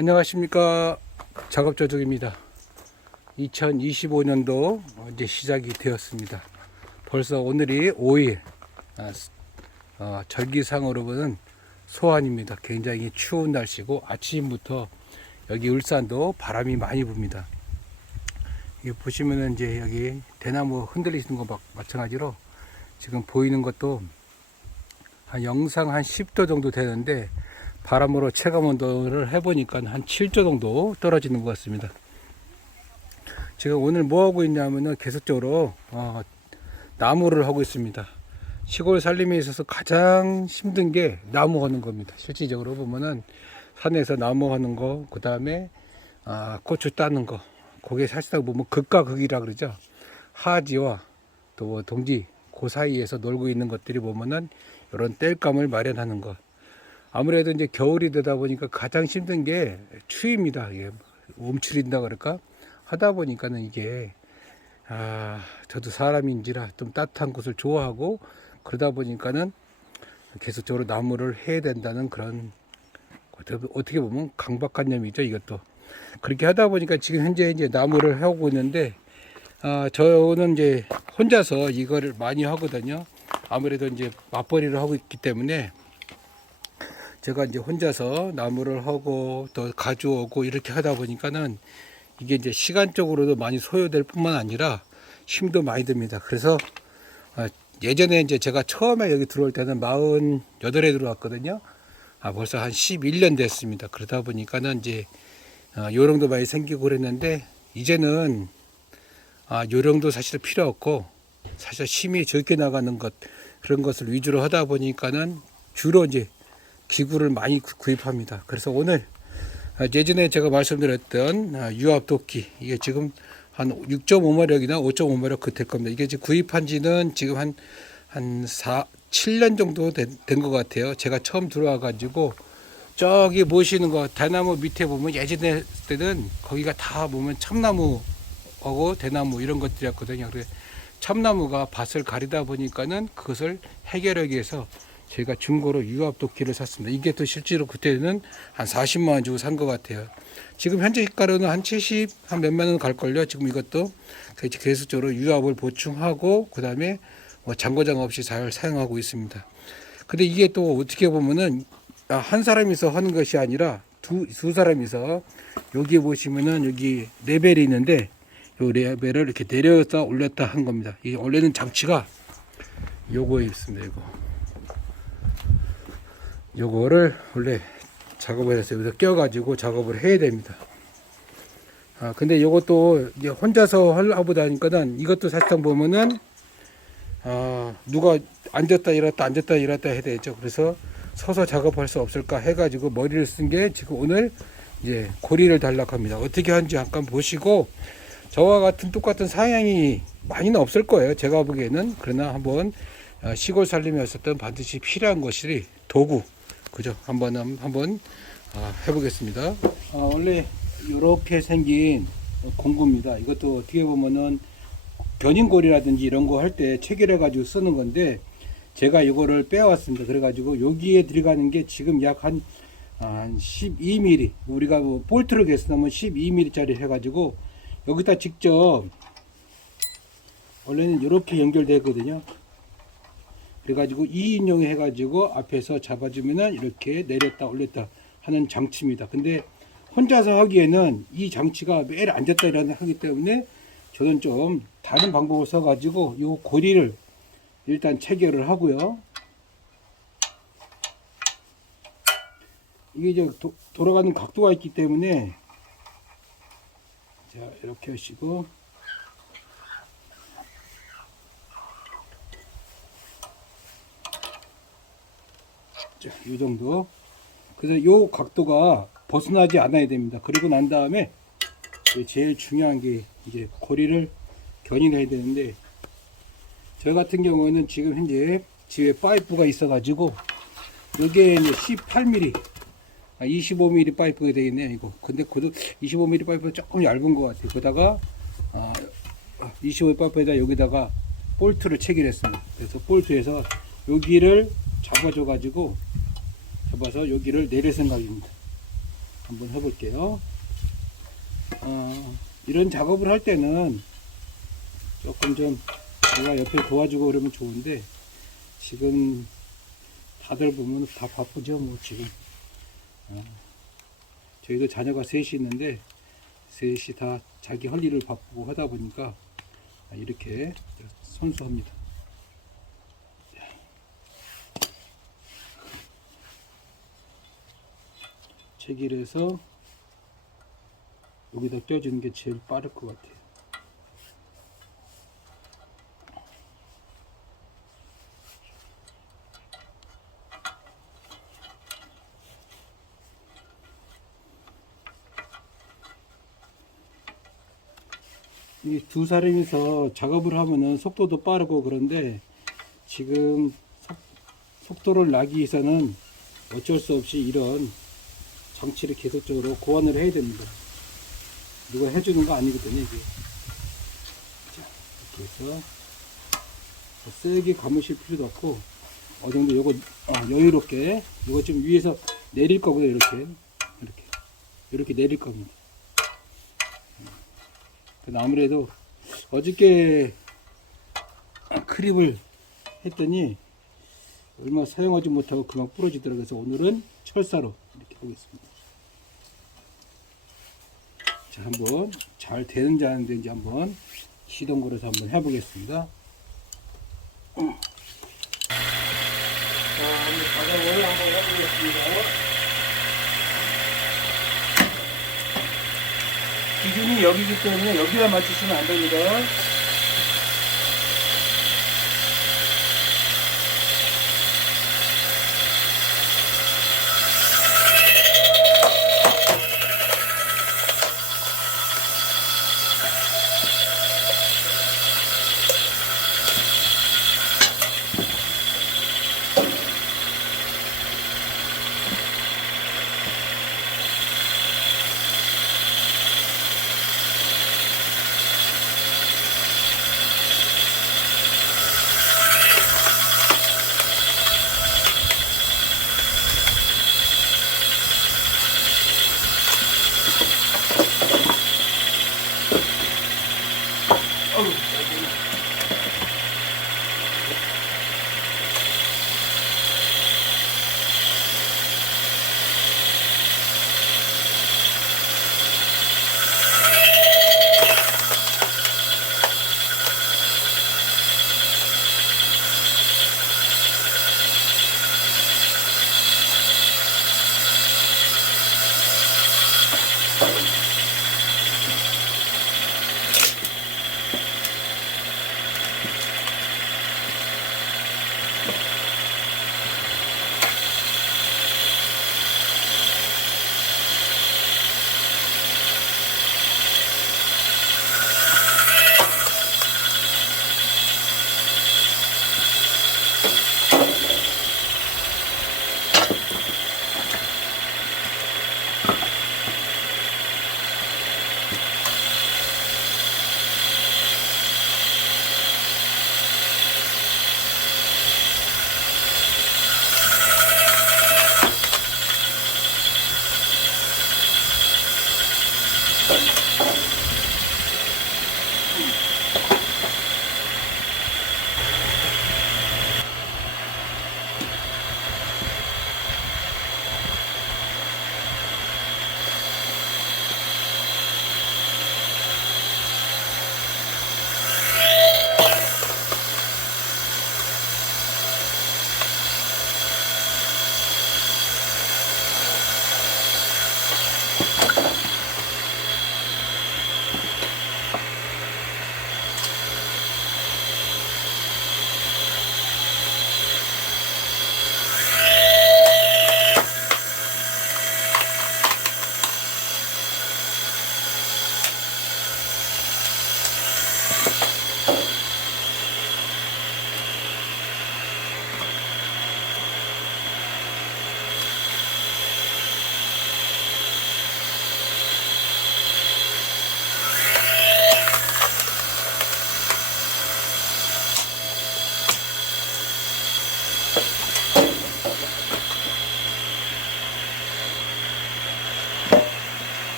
안녕하십니까. 작업조정입니다. 2025년도 이제 시작이 되었습니다. 벌써 오늘이 5일, 절기상으로 보는 소환입니다. 굉장히 추운 날씨고 아침부터 여기 울산도 바람이 많이 붑니다. 여기 보시면은 이제 여기 대나무 흔들리시는 거 마찬가지로 지금 보이는 것도 한 영상 한 10도 정도 되는데 바람으로 체감 온도를 해보니까 한 7도 정도 떨어지는 것 같습니다. 제가 오늘 뭐 하고 있냐면은 계속적으로 나무를 하고 있습니다. 시골 살림에 있어서 가장 힘든 게 나무 하는 겁니다. 실질적으로 보면은 산에서 나무 하는 거, 그 다음에 고추 따는 거, 그게 사실상 보면 극과 극이라 그러죠. 하지와 또 동지 그 사이에서 놀고 있는 것들이 보면은 이런 땔감을 마련하는 것. 아무래도 이제 겨울이 되다 보니까 가장 힘든 게 추위입니다. 이게 움츠린다 그럴까? 하다 보니까는 이게 저도 사람인지라 좀 따뜻한 곳을 좋아하고 그러다 보니까는 계속적으로 나무를 해야 된다는 그런 어떻게 보면 강박관념이죠. 이것도 그렇게 하다 보니까 지금 현재 이제 나무를 하고 있는데 저는 이제 혼자서 이거를 많이 하거든요. 아무래도 이제 맞벌이를 하고 있기 때문에 제가 이제 혼자서 나무를 하고 또 가져오고 이렇게 하다 보니까는 이게 이제 시간적으로도 많이 소요될 뿐만 아니라 힘도 많이 듭니다. 그래서 예전에 이제 제가 처음에 여기 들어올 때는 48에 들어왔거든요. 벌써 한 11년 됐습니다. 그러다 보니까는 이제 요령도 많이 생기고 그랬는데 이제는 요령도 사실 필요 없고 사실 힘이 적게 나가는 것 그런 것을 위주로 하다 보니까는 주로 이제 기구를 많이 구입합니다. 그래서 오늘 예전에 제가 말씀드렸던 유압도끼 이게 지금 한 6.5마력이나 5.5마력 그 될 겁니다. 이게 지금 구입한 지는 지금 한 7년 정도 된 것 같아요. 제가 처음 들어와 가지고 저기 보시는 거 대나무 밑에 보면 예전에 때는 거기가 다 보면 참나무하고 대나무 이런 것들이었거든요. 그래서 참나무가 밭을 가리다 보니까는 그것을 해결하기 위해서 제가 중고로 유압도끼를 샀습니다. 이게 또 실제로 그때는 한 40만 원 주고 산 것 같아요. 지금 현재 가로는 한 70, 한 몇만 원 갈걸요. 지금 이것도 계속적으로 유압을 보충하고 그 다음에 장고장 없이 잘 사용하고 있습니다. 근데 이게 또 어떻게 보면은 한 사람이서 하는 것이 아니라 두 사람이서 여기 보시면은 여기 레벨이 있는데 이 레벨을 이렇게 내렸다 올렸다 한 겁니다. 이 원래는 장치가 요거에 있습니다. 요거를 원래 작업을 해서 여기서 껴가지고 작업을 해야 됩니다. 근데 요것도 이제 혼자서 하다 보니까는 이것도 사실상 보면은 누가 앉았다 일었다 앉았다 일었다 해야 되죠. 그래서 서서 작업할 수 없을까 해가지고 머리를 쓴 게 지금 오늘 이제 고리를 달라고 합니다. 어떻게 하는지 잠깐 보시고 저와 같은 똑같은 상향이 많이는 없을 거예요. 제가 보기에는. 그러나 한번 시골 살림에 있었던 반드시 필요한 것이 도구. 그죠? 한번 해보겠습니다. 원래 이렇게 생긴 공구입니다. 이것도 어떻게 보면은 견인고리라든지 이런 거 할 때 체결해 가지고 쓰는 건데 제가 이거를 빼왔습니다. 그래가지고 여기에 들어가는 게 지금 약 한 12mm 우리가 뭐 볼트를 개수하면 12mm 짜리 해가지고 여기다 직접 원래는 이렇게 연결되거든요. 그래가지고 2인용 해가지고 앞에서 잡아주면은 이렇게 내렸다 올렸다 하는 장치입니다. 근데 혼자서 하기에는 이 장치가 매일 앉았다 일어났다 하기 때문에 저는 좀 다른 방법을 써가지고 이 고리를 일단 체결을 하고요. 이게 이제 돌아가는 각도가 있기 때문에 자 이렇게 하시고 자, 이 정도. 그래서 이 각도가 벗어나지 않아야 됩니다. 그리고 난 다음에 제일 중요한 게 이제 고리를 견인해야 되는데 저 같은 경우에는 지금 현재 집에 파이프가 있어가지고 여기에 18mm, 25mm 파이프가 되겠네요. 이거. 근데 그도 25mm 파이프가 조금 얇은 것 같아요. 거기다가 25mm 파이프에다 여기다가 볼트를 체결했습니다. 그래서 볼트에서 여기를 잡아줘 가지고 잡아서 여기를 내릴 생각입니다. 한번 해볼게요. 이런 작업을 할 때는 조금 좀 제가 옆에 도와주고 그러면 좋은데, 지금 다들 보면 다 바쁘죠. 뭐 지금 저희도 자녀가 셋이 있는데 셋이 다 자기 할 일을 바쁘고 하다 보니까 이렇게 손수합니다. 체결해서 여기다 껴주는 게 제일 빠를 것 같아요. 이 두 사람이서 작업을 하면은 속도도 빠르고 그런데 지금 속도를 나기 위해서는 어쩔 수 없이 이런 장치를 계속적으로 고안을 해야 됩니다. 누가 해주는 거 아니거든요, 이게. 자, 이렇게 해서 세게 감으실 필요도 없고, 어느 정도 요거 여유롭게, 이거 좀 위에서 내릴 거고요, 이렇게 내릴 겁니다. 아무래도 어저께 크립을 했더니 얼마 사용하지 못하고 그만 부러지더라고요. 그래서 오늘은 철사로 이렇게 하겠습니다. 자, 한번 잘 되는지 안 되는지 한번 시동 걸어서 한번 해보겠습니다. 자, 한번 가정을 한번 해보겠습니다. 기준이 여기기 때문에 여기다 맞추시면 안 됩니다.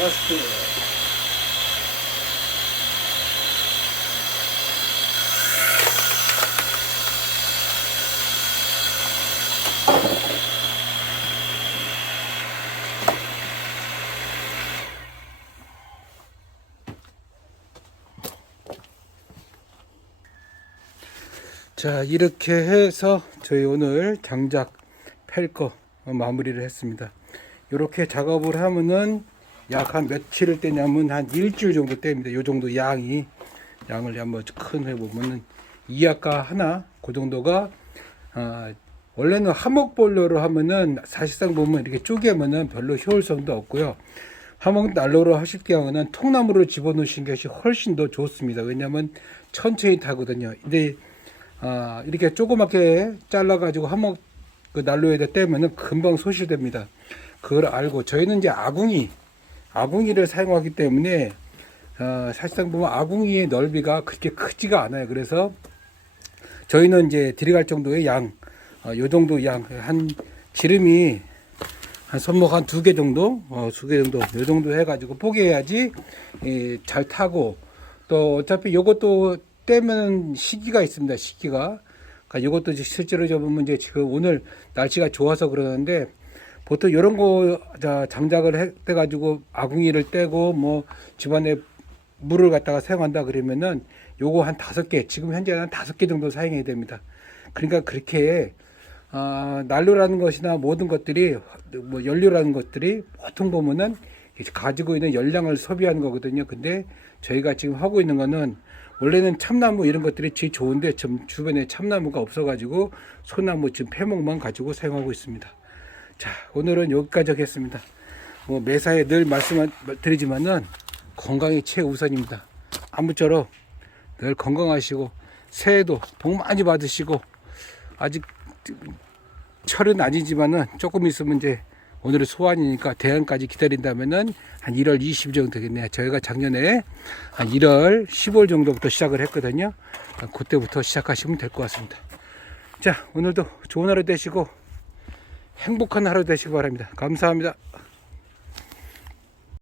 마스크. 자, 이렇게 해서 저희 오늘 장작 팰 거 마무리를 했습니다. 이렇게 작업을 하면은 약 한 며칠을 떼냐면 한 일주일 정도 뗍니다. 요 정도 양을 한번 큰 해 보면은 이약가 하나 그 정도가 원래는 화목볼로로 하면은 사실상 보면 이렇게 쪼개면은 별로 효율성도 없고요. 화목 난로로 하실 경우는 통나무를 집어넣으신 것이 훨씬 더 좋습니다. 왜냐하면 천천히 타거든요. 근데 이렇게 조그맣게 잘라가지고 화목 그 난로에다 떼면은 금방 소실됩니다. 그걸 알고 저희는 이제 아궁이를 사용하기 때문에 사실상 보면 아궁이의 넓이가 그렇게 크지가 않아요. 그래서 저희는 이제 들어갈 정도의 요 정도 한 지름이 한 손목 한 2개 정도, 요 정도 해가지고 포개해야지 잘 타고, 또 어차피 요것도 떼면 시기가 있습니다. 시기가. 그러니까 요것도 실제로 보면 이제 지금 오늘 날씨가 좋아서 그러는데 보통 이런 거 장작을 해가지고 아궁이를 떼고 뭐 집안에 물을 갖다가 사용한다 그러면은 요거 한 5개, 지금 현재 한 5개 정도 사용해야 됩니다. 그러니까 그렇게 난로라는 것이나 모든 것들이 뭐 연료라는 것들이 보통 보면은 가지고 있는 열량을 소비하는 거거든요. 근데 저희가 지금 하고 있는 거는 원래는 참나무 이런 것들이 제일 좋은데 좀 주변에 참나무가 없어가지고 소나무 지금 폐목만 가지고 사용하고 있습니다. 자, 오늘은 여기까지 하겠습니다. 뭐 매사에 늘 말씀드리지만은 건강이 최우선입니다. 아무쪼록 늘 건강하시고 새해도 복 많이 받으시고, 아직 철은 아니지만은 조금 있으면 이제 오늘은 소환이니까 대안까지 기다린다면은 한 1월 20일 정도 되겠네요. 저희가 작년에 한 1월 15일 정도부터 시작을 했거든요. 그때부터 시작하시면 될 것 같습니다. 자, 오늘도 좋은 하루 되시고 행복한 하루 되시기 바랍니다. 감사합니다.